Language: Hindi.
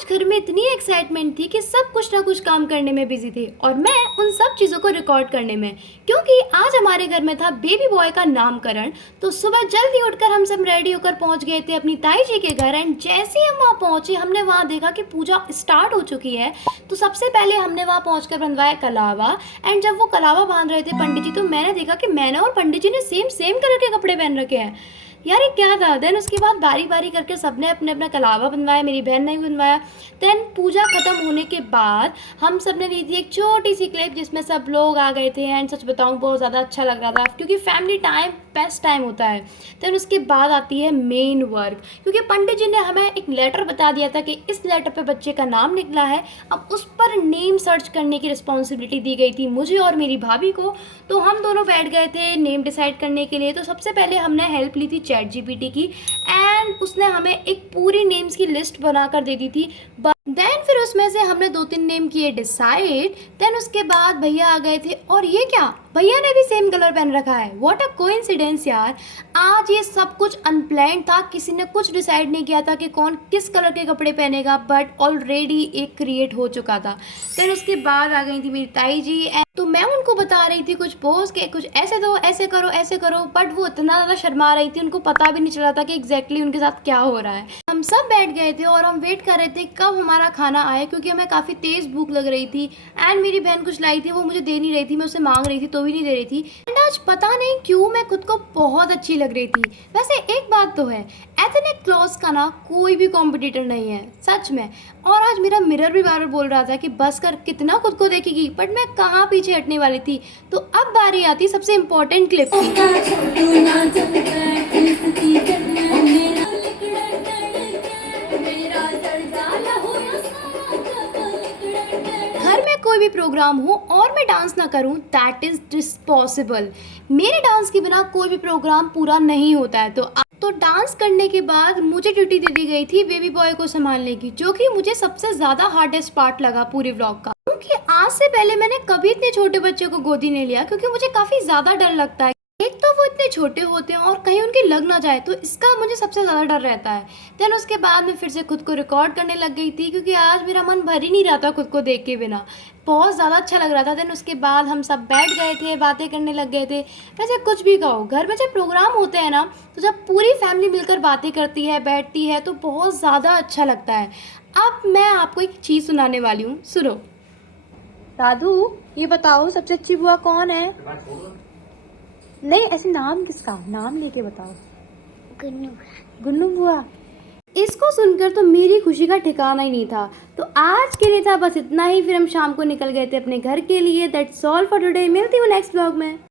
आज घर में इतनी एक्साइटमेंट थी कि सब कुछ ना कुछ काम करने में बिजी थे और मैं उन सब चीज़ों को रिकॉर्ड करने में, क्योंकि आज हमारे घर में था बेबी बॉय का नामकरण। तो सुबह जल्दी उठकर हम सब रेडी होकर पहुंच गए थे अपनी ताई जी के घर। एंड जैसे ही हम वहाँ पहुंचे हमने वहाँ देखा कि पूजा स्टार्ट हो चुकी है। तो सबसे पहले हमने वहाँ पहुँच बनवाया कलावा। एंड जब वो कलावा बांध रहे थे पंडित जी, तो मैंने देखा कि मैंने और पंडित जी ने सेम सेम कलर के कपड़े पहन रखे हैं। यार ये क्या था। देन उसके बाद बारी बारी करके सबने अपने अपना कलावा बनवाया, मेरी बहन ने भी बनवाया। देन पूजा खत्म होने के बाद हम सब ने ली थी एक छोटी सी क्लिप जिसमें सब लोग आ गए थे। एंड सच बताऊं बहुत ज़्यादा अच्छा लग रहा था, क्योंकि फैमिली टाइम बेस्ट टाइम होता है। देन उसके बाद आती है मेन वर्क, क्योंकि पंडित जी ने हमें एक लेटर बता दिया था कि इस लेटर पे बच्चे का नाम निकला है। अब उस पर नेम सर्च करने की रिस्पॉन्सिबिलिटी दी गई थी मुझे और मेरी भाभी को। तो हम दोनों बैठ गए थे नेम डिसाइड करने के लिए। तो सबसे पहले हमने हेल्प ली थी चैट जीपीटी की, एंड उसने हमें एक पूरी नेम्स की लिस्ट बनाकर दे दी थी। देन फिर उसमें से हमने 2-3 नेम किए डिसाइड। देन उसके बाद भैया आ गए थे, और ये क्या, भैया ने भी सेम कलर पहन रखा है। व्हाट अ कोइंसिडेंस यार। आज ये सब कुछ अनप्लान्ड था, किसी ने कुछ डिसाइड नहीं किया था कि कौन किस कलर के कपड़े पहनेगा, बट ऑलरेडी एक क्रिएट हो चुका था। देन उसके बाद आ गई थी मेरी ताई जी। तो मैं उनको बता रही थी कुछ पोज के, कुछ ऐसे दो, ऐसे करो, बट वो इतना ज़्यादा शर्मा रही थी, उनको पता भी नहीं चला था कि एग्जैक्टली उनके साथ क्या हो रहा है। हम सब बैठ गए थे और हम वेट कर रहे थे कब हमारा खाना आए, क्योंकि हमें काफ़ी तेज़ भूख लग रही थी। एंड मेरी बहन कुछ लाई थी, वो मुझे दे नहीं रही थी, मैं उसे मांग रही थी तो भी नहीं दे रही थी। एंड आज पता नहीं क्यों मैं खुद को बहुत अच्छी लग रही थी। वैसे एक बात तो है, एथनिक क्लॉथ्स का ना कोई भी कॉम्पिटिटर नहीं है सच में। और आज मेरा मिरर भी बार बार बोल रहा था कि बस कर, कितना खुद को देखेगी, बट मैं कहाँ पीछे हटने वाली थी। तो अब बारी आती सबसे इम्पोर्टेंट क्लिप की। घर में कोई भी प्रोग्राम हो और मैं डांस ना करूं, दैट इज डिस्पॉसिबल। मेरे डांस के बिना कोई भी प्रोग्राम पूरा नहीं होता है। तो डांस करने के बाद मुझे ड्यूटी दे दी गई थी बेबी बॉय को संभालने की, जो कि मुझे सबसे ज़्यादा हार्डेस्ट पार्ट लगा पूरे व्लॉग का। क्योंकि आज से पहले मैंने कभी इतने छोटे बच्चे को गोदी नहीं लिया, क्योंकि मुझे काफ़ी ज़्यादा डर लगता है। एक तो वो इतने छोटे होते हैं और कहीं उनकी लग ना जाए, तो इसका मुझे सबसे ज़्यादा डर रहता है। देन उसके बाद मैं फिर से खुद को रिकॉर्ड करने लग गई थी, क्योंकि आज मेरा मन भर ही नहीं रहा था खुद को देख के बिना। बहुत ज़्यादा अच्छा लग रहा था। देन उसके बाद हम सब बैठ गए थे, बातें करने लग गए थे। वैसे कुछ भी कहो, घर में जब प्रोग्राम होते हैं ना, तो जब पूरी फैमिली मिलकर बातें करती है, बैठती है, तो बहुत ज़्यादा अच्छा लगता है। अब मैं आपको एक चीज़ सुनाने वाली हूँ, सुनो। दादू ये बताओ सबसे अच्छी बुआ कौन है? नहीं, ऐसे नाम किसका, नाम लेके बताओ। गुन्नू। गुन्नू बुआ। इसको सुनकर तो मेरी खुशी का ठिकाना ही नहीं था। तो आज के लिए था बस इतना ही। फिर हम शाम को निकल गए थे अपने घर के लिए। That's all for today. मिलती हूँ नेक्स्ट ब्लॉग में।